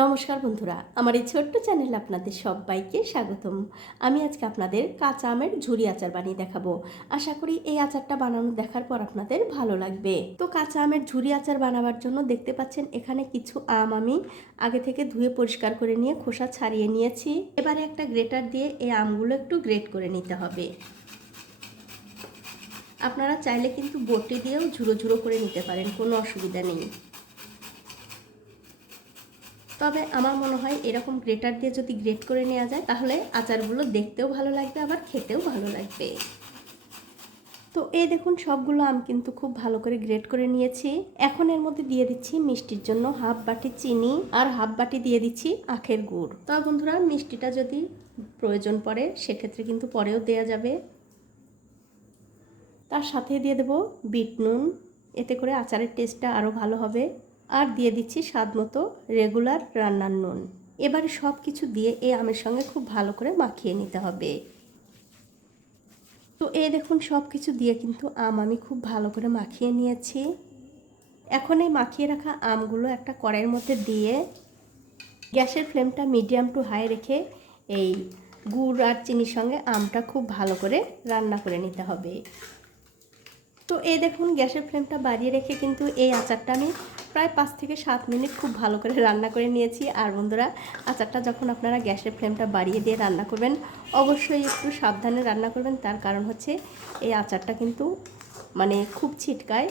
নমস্কার বন্ধুরা, আমার এই ছোট্ট চ্যানেলে আপনাদের সবাইকে স্বাগতম। আমি আজকে আপনাদের কাঁচা আমের ঝুরি আচার বানিয়ে দেখাবো। আশা করি এই আচারটা বানানো দেখার পর আপনাদের ভালো লাগবে। তো কাঁচা আমের ঝুরি আচার বানাবার জন্য দেখতে পাচ্ছেন এখানে কিছু আম আমি আগে থেকে ধুয়ে পরিষ্কার করে নিয়ে খোসা ছাড়িয়ে নিয়েছি। এবারে একটা গ্রেটার দিয়ে এই আমগুলো একটু গ্রেট করে নিতে হবে। আপনারা চাইলে কিন্তু বটি দিয়েও ঝুড়ো ঝুড়ো করে নিতে পারেন, কোনো অসুবিধা নেই। তবে আমার মনে হয় এরকম গ্রেটার দিয়ে যদি গ্রেট করে নেওয়া যায় তাহলে আচারগুলো দেখতেও ভালো লাগবে, আবার খেতেও ভালো লাগবে। তো এই দেখুন সবগুলো আম কিন্তু খুব ভালো করে গ্রেট করে নিয়েছি। এখন এর মধ্যে দিয়ে দিচ্ছি মিষ্টির জন্য হাফ বাটি চিনি আর হাফ বাটি দিয়ে দিচ্ছি আখের গুড়। তবে বন্ধুরা মিষ্টিটা যদি প্রয়োজন পড়ে সেক্ষেত্রে কিন্তু পরেও দেয়া যাবে। তার সাথে দিয়ে দেব বিট নুন, এতে করে আচারের টেস্টটা আরও ভালো হবে। আর দিয়ে দিচ্ছি স্বাদ মতো রেগুলার রান্নার নুন। এবারে সব কিছু দিয়ে এই আমের সঙ্গে খুব ভালো করে মাখিয়ে নিতে হবে। তো এই দেখুন সব কিছু দিয়ে কিন্তু আমি খুব ভালো করে মাখিয়ে নিয়েছি। এখন এই মাখিয়ে রাখা আমগুলো একটা কড়াইয়ের মধ্যে দিয়ে গ্যাসের ফ্লেমটা মিডিয়াম টু হাই রেখে এই গুড় আর চিনির সঙ্গে আমটা খুব ভালো করে রান্না করে নিতে হবে। তো এই দেখুন গ্যাসের ফ্লেমটা বাড়িয়ে রেখে কিন্তু এই আচারটা আমি প্রায় 5 থেকে 7 মিনিট খুব ভালো করে রান্না করে নিয়েছি। আর বন্ধুরা আচারটা যখন আপনারা গ্যাসের ফ্লেমটা বাড়িয়ে দিয়ে রান্না করবেন অবশ্যই একটু সাবধানে রান্না করবেন, তার কারণ হচ্ছে এই আচারটা কিন্তু খুব ছিটকায়,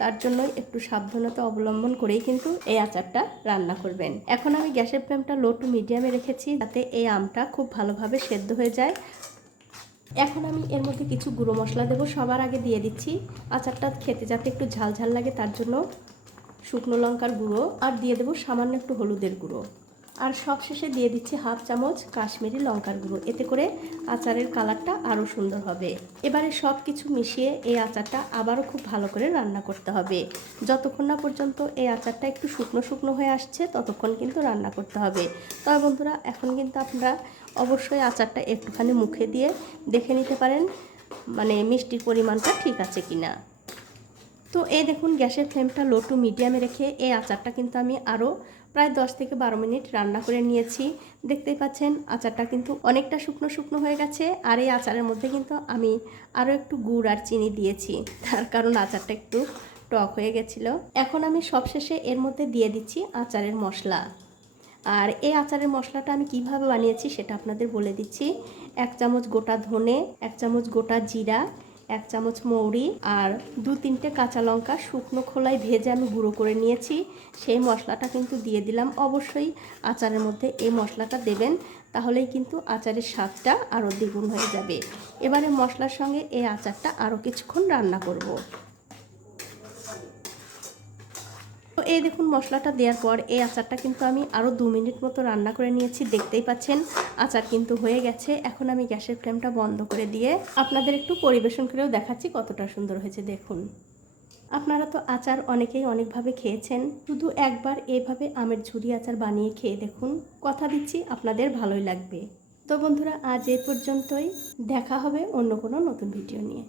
তার জন্যই একটু সাবধানতা অবলম্বন করেই কিন্তু এই আচারটা রান্না করবেন। এখন আমি গ্যাসের ফ্লেমটা লো টু মিডিয়ামে রেখেছি যাতে এই আমটা খুব ভালোভাবে সেদ্ধ হয়ে যায়। এখন আমি এর মধ্যে কিছু গুঁড়ো মশলা দেবো। সবার আগে দিয়ে দিচ্ছি আচারটা খেতে যাতে একটু ঝাল ঝাল লাগে তার জন্য শুকনো লঙ্কার গুঁড়ো, আর দিয়ে দেবো সামান্য একটু হলুদের গুঁড়ো, আর সবশেষে দিয়ে দিচ্ছি হাফ চামচ কাশ্মীরি লঙ্কার গুঁড়ো। এতে করে আচারের কালারটা আরও সুন্দর হবে। এবারে সব কিছু মিশিয়ে এই আচারটা আবারও খুব ভালো করে রান্না করতে হবে। যতক্ষণ না পর্যন্ত এই আচারটা একটু শুকনো শুকনো হয়ে আসছে ততক্ষণ কিন্তু রান্না করতে হবে। তবে বন্ধুরা এখন কিন্তু আপনারা অবশ্যই আচারটা একটুখানি মুখে দিয়ে দেখে নিতে পারেন মিষ্টির পরিমাণটা ঠিক আছে কিনা। তো এই দেখুন গ্যাসের ফ্লেমটা লো টু মিডিয়ামে রেখে এই আচারটা কিন্তু আমি আরও প্রায় 10 থেকে 12 মিনিট রান্না করে নিয়েছি। দেখতেই পাচ্ছেন আচারটা কিন্তু অনেকটা শুকনো শুকনো হয়ে গেছে। আর এই আচারের মধ্যে কিন্তু আমি আরও একটু গুড় আর চিনি দিয়েছি, তার কারণ আচারটা একটু টক হয়ে গেছিলো। এখন আমি সবশেষে এর মধ্যে দিয়ে দিচ্ছি আচারের মশলা। আর এই আচারের মশলাটা আমি কিভাবে বানিয়েছি সেটা আপনাদের বলে দিচ্ছি। 1 চামচ গোটা ধনে, 1 চামচ গোটা জিরা, 1 চামচ মৌরি আর 2-3টে কাঁচা লঙ্কা শুকনো খোলায় ভেজে আমি গুঁড়ো করে নিয়েছি। সেই মশলাটা কিন্তু দিয়ে দিলাম। অবশ্যই আচারের মধ্যে এই মশলাটা দেবেন, তাহলেই কিন্তু আচারের স্বাদটা আরও দ্বিগুণ হয়ে যাবে। এবারে মশলার সঙ্গে এই আচারটা আরও কিছুক্ষণ রান্না করব। তো এই দেখুন মশলাটা দেওয়ার পর এই আচারটা কিন্তু আমি আরও 2 মিনিট মতো রান্না করে নিয়েছি। দেখতেই পাচ্ছেন আচার কিন্তু হয়ে গেছে। এখন আমি গ্যাসের ফ্লেমটা বন্ধ করে দিয়ে আপনাদের একটু পরিবেশন করেও দেখাচ্ছি কতটা সুন্দর হয়েছে। দেখুন আপনারা তো আচার অনেকেই অনেকভাবে খেয়েছেন, শুধু একবার এইভাবে আমের ঝুরি আচার বানিয়ে খেয়ে দেখুন, কথা দিচ্ছি আপনাদের ভালোই লাগবে। তো বন্ধুরা আজ এই পর্যন্তই, দেখা হবে অন্য কোনো নতুন ভিডিও নিয়ে।